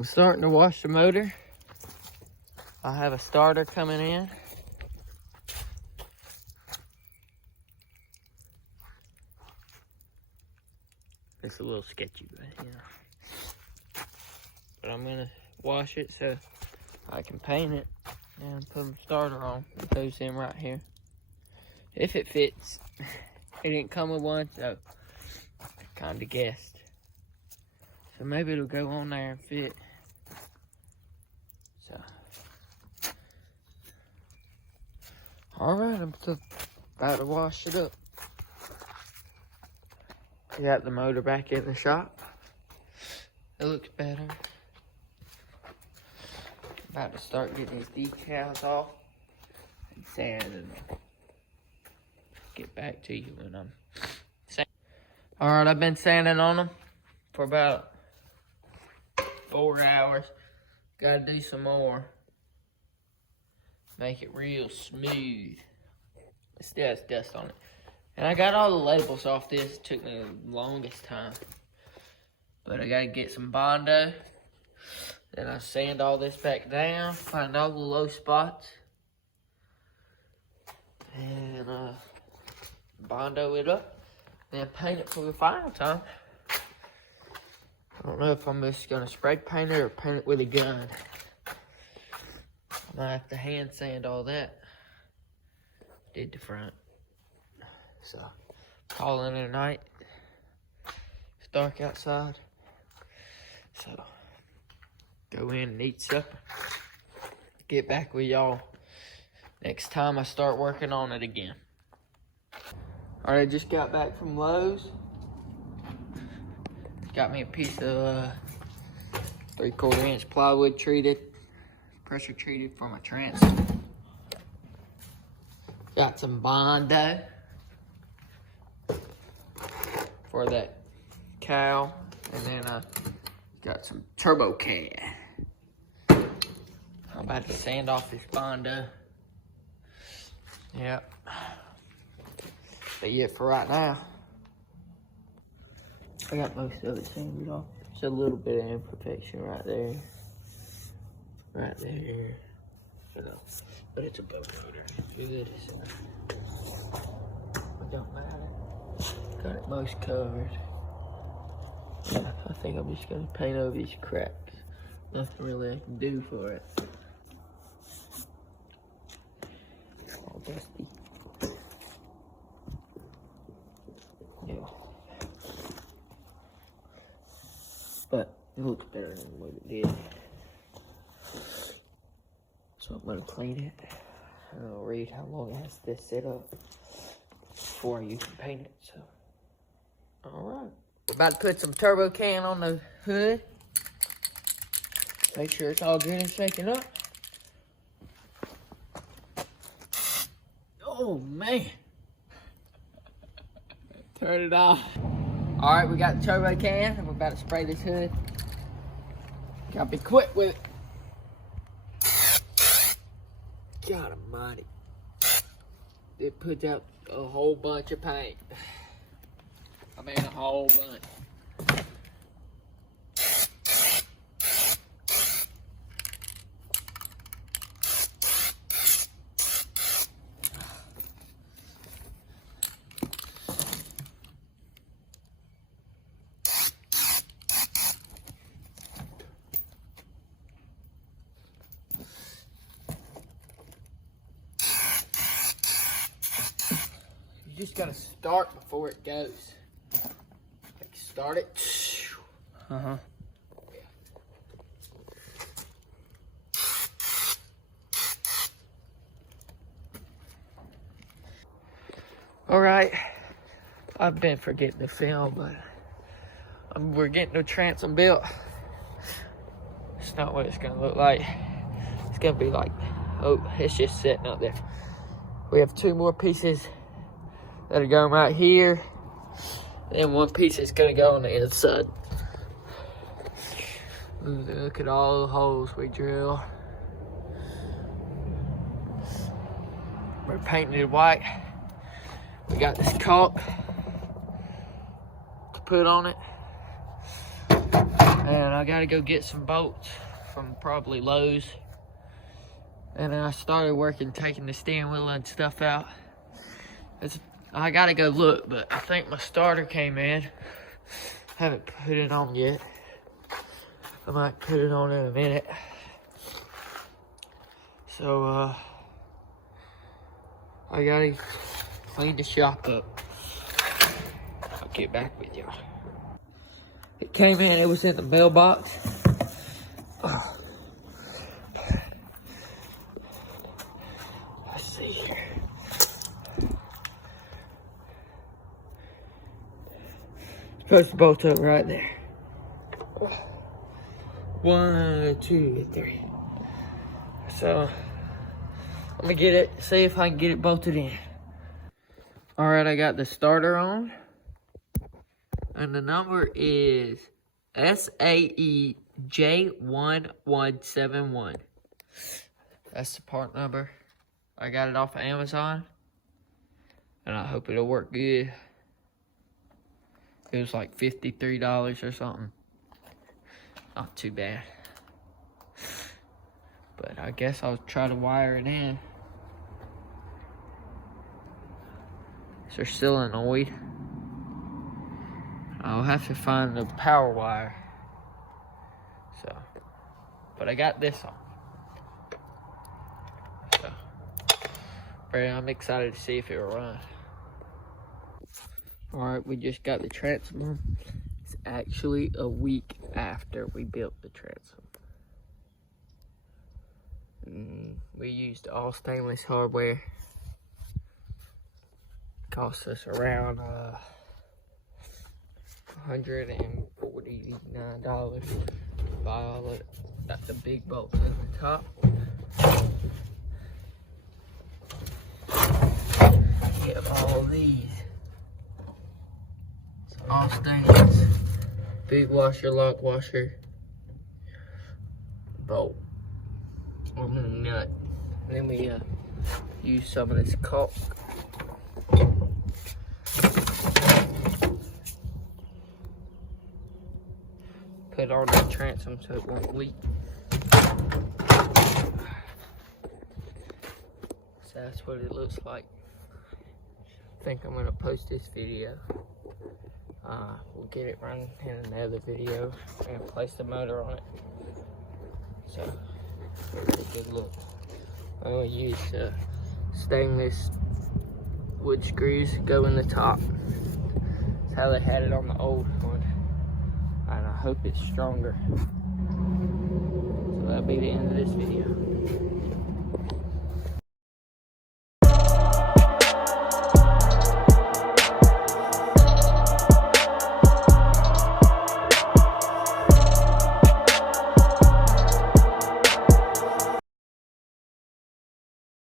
I'm starting to wash the motor. I have a starter coming in. It's a little sketchy, but you know. But I'm gonna wash it so I can paint it and put the starter on. It goes in right here. If it fits. It didn't come with one, so I kinda guessed. So maybe it'll go on there and fit. So. Alright, I'm about to wash it up. I got the motor back in the shop. It looks better. About to start getting these decals off and sanding them. Get back to you when I'm sanding. Alright, I've been sanding on them for about 4 hours. Gotta do some more. Make it real smooth. It still has dust on it. And I got all the labels off this. It took me the longest time. But I gotta get some Bondo. Then I sand all this back down. Find all the low spots. And Bondo it up. Then paint it for the final time. I don't know if I'm just gonna spray paint it or paint it with a gun. I might have to hand sand all that. Did the front. So, calling it a night. It's dark outside. So, go in and eat supper. Get back with y'all next time I start working on it again. Alright, I just got back from Lowe's. Got me a piece of 3/4 inch plywood treated, pressure treated for my transom. Got some Bondo for that cowl, and then got some turbo can. I'm about to sand off this Bondo. Yep. But yeah, for right now, I got most of it sanded off. There's a little bit of imperfection right there. Right there. You know, but it's a boat motor. Good, so it don't matter. Got it most covered. Yeah, I think I'm just gonna paint over these cracks. Nothing really I can do for it. All dusty. Yeah. But it looks better than what it did. So I'm gonna clean it. And I'll read how long it has to sit up before you can paint it. So, alright. About to put some turbo can on the hood. Make sure it's all good and shaken up. Oh man. Turn it off. Alright, we got the turbo can. I'm about to spray this hood. Gotta be quick with it. God almighty. It puts out a whole bunch of paint. I mean, a whole bunch. You just gotta start before it goes. Like start it. Uh-huh. Alright. I've been forgetting to film, but we're getting the transom built. It's not what it's gonna look like. It's gonna be like, oh, it's just sitting up there. We have 2 more pieces that are going right here. And 1 piece is gonna go on the inside. Look at all the holes we drill. We're painting it white. We got this caulk to put on it. And I gotta go get some bolts from probably Lowe's. And then I started working, taking the steering wheel and stuff out. I gotta go look, but I think my starter came in. Haven't put it on yet. I might put it on in a minute. So, I gotta clean the shop up. I'll get back with y'all. It came in, it was in the mailbox. Oh. Let's see here. Supposed to bolt up right there. 1, 2, 3. So, I'm gonna get it, see if I can get it bolted in. Alright, I got the starter on. And the number is SAEJ1171. That's the part number. I got it off of Amazon. And I hope it'll work good. It was like $53 or something. Not too bad. But I guess I'll try to wire it in. So they're still annoyed. I'll have to find the power wire. So, but I got this on. So, I'm excited to see if it will run. Alright, we just got the transom. It's actually a week after we built the transom. We used all stainless hardware. Cost us around $149. Buy all of it. Got the big bolts in the top. Get all these. It's all stainless. Big washer, lock washer, bolt on the nut. And then we use some of this caulk. Put on the transom so it won't leak. So that's what it looks like. I think I'm gonna post this video. We'll get it running in another video and place the motor on it. So, it's a good look. I'm gonna use stainless wood screws go in the top. That's how they had it on the old one. And I hope it's stronger. So that'll be the end of this video.